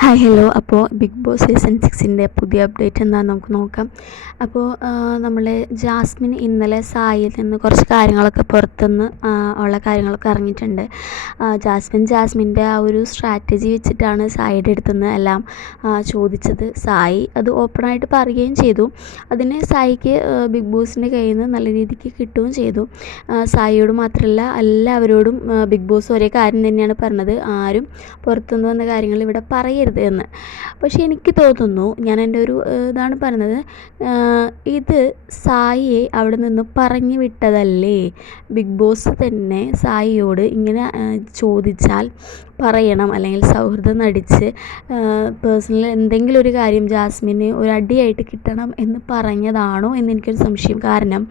Hi hello അപ്പോൾ big boss season സിക്സിന്റെ പുതിയ അപ്ഡേറ്റ് എന്താണെന്ന് നമുക്ക് നോക്കാം. അപ്പോൾ നമ്മൾ ജാസ്മിൻ ഇന്നലെ സായിൽ നിന്ന് കുറച്ച് കാര്യങ്ങളൊക്കെ പുറത്തുനിന്ന് ഉള്ള കാര്യങ്ങളൊക്കെ അറിഞ്ഞിട്ടുണ്ട്. ജാസ്മിൻ ജാസ്മിന്റെ ആ ഒരു സ്ട്രാറ്റജി വെച്ചിട്ടാണ് സായിയുടെ അടുത്തുനിന്ന് എല്ലാം ചോദിച്ചത്. സായി അത് ഓപ്പണായിട്ട് പറയുകയും ചെയ്തു. അതിന് സായിക്ക് ബിഗ് ബോസിന്റെ കയ്യിൽ നിന്ന് നല്ല രീതിക്ക് കിട്ടുകയും ചെയ്തു. സായിയോട് മാത്രമല്ല എല്ലാവരോടും ബിഗ് ബോസ് ഒരേ കാര്യം തന്നെയാണ് പറഞ്ഞത്. ആരും പുറത്തുനിന്ന് വന്ന കാര്യങ്ങൾ ഇവിടെ പറയരുത് എന്ന് പക്ഷേ എനിക്ക് തോന്നുന്നു ഞാൻ എന്റെ ഒരു ഇതാണ് പറഞ്ഞത് ഇത് സായിയെ അവിടെ നിന്ന് പറഞ്ഞു വിട്ടതല്ലേ? ബിഗ് ബോസ് തന്നെ സായിയോട് ഇങ്ങനെ ചോദിച്ചാൽ പറയണം അല്ലെങ്കിൽ സൗഹൃദം നടിച്ച് പേഴ്സണൽ എന്തെങ്കിലും ഒരു കാര്യം ജാസ്മിന് ഒരു അടിയായിട്ട് കിട്ടണം എന്ന് പറഞ്ഞതാണോ എന്ന് എനിക്കൊരു സംശയം. കാരണം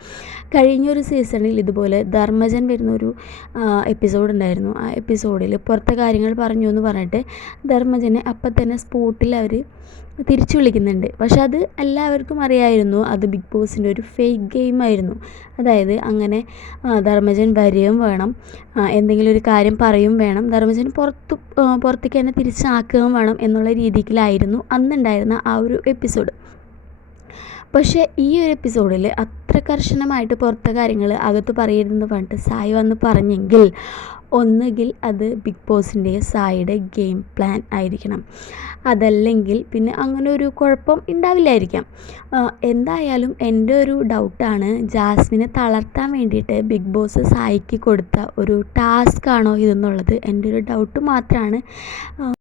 കഴിഞ്ഞൊരു സീസണിൽ ഇതുപോലെ ധർമ്മജൻ വരുന്നൊരു എപ്പിസോഡ് ഉണ്ടായിരുന്നു. ആ എപ്പിസോഡിൽ പുറത്തെ കാര്യങ്ങൾ പറഞ്ഞു എന്ന് പറഞ്ഞിട്ട് ധർമ്മജനെ അപ്പം തന്നെ സ്പോട്ടിൽ അവർ തിരിച്ചു വിളിക്കുന്നുണ്ട്. പക്ഷെ അത് എല്ലാവർക്കും അറിയായിരുന്നു. അത് ബിഗ് ബോസിന്റെ ഒരു ഫേക്ക് ഗെയിമായിരുന്നു അതായത് അങ്ങനെ ധർമ്മജൻ വരികയും വേണം. എന്തെങ്കിലും ഒരു കാര്യം പറയും വേണം. ധർമ്മജൻ പുറത്ത് പുറത്തേക്ക് തന്നെ തിരിച്ചാക്കുകയും വേണം എന്നുള്ള രീതിയിലായിരുന്നു അന്നുണ്ടായിരുന്ന ആ ഒരു എപ്പിസോഡ് പക്ഷേ ഈ ഒരു എപ്പിസോഡിൽ അത്ര കർശനമായിട്ട് പുറത്തെ കാര്യങ്ങൾ അകത്ത് പറയരുതെന്ന് പറഞ്ഞിട്ട് സായി വന്ന് പറഞ്ഞെങ്കിൽ ഒന്നുകിൽ അത് ബിഗ് ബോസിന്റെ സായിയുടെ ഗെയിം പ്ലാൻ ആയിരിക്കണം. അതല്ലെങ്കിൽ പിന്നെ അങ്ങനെ ഒരു കുഴപ്പം ഉണ്ടാവില്ലായിരിക്കാം എന്തായാലും എന്റെ ഒരു ഡൗട്ടാണ് ജാസ്മിനെ തളർത്താൻ വേണ്ടിയിട്ട് ബിഗ് ബോസ് സായിക്ക് കൊടുത്ത ഒരു ടാസ്ക് ആണോ ഇതെന്നുള്ളത്. എന്റെ ഒരു ഡൗട്ട് മാത്രമാണ്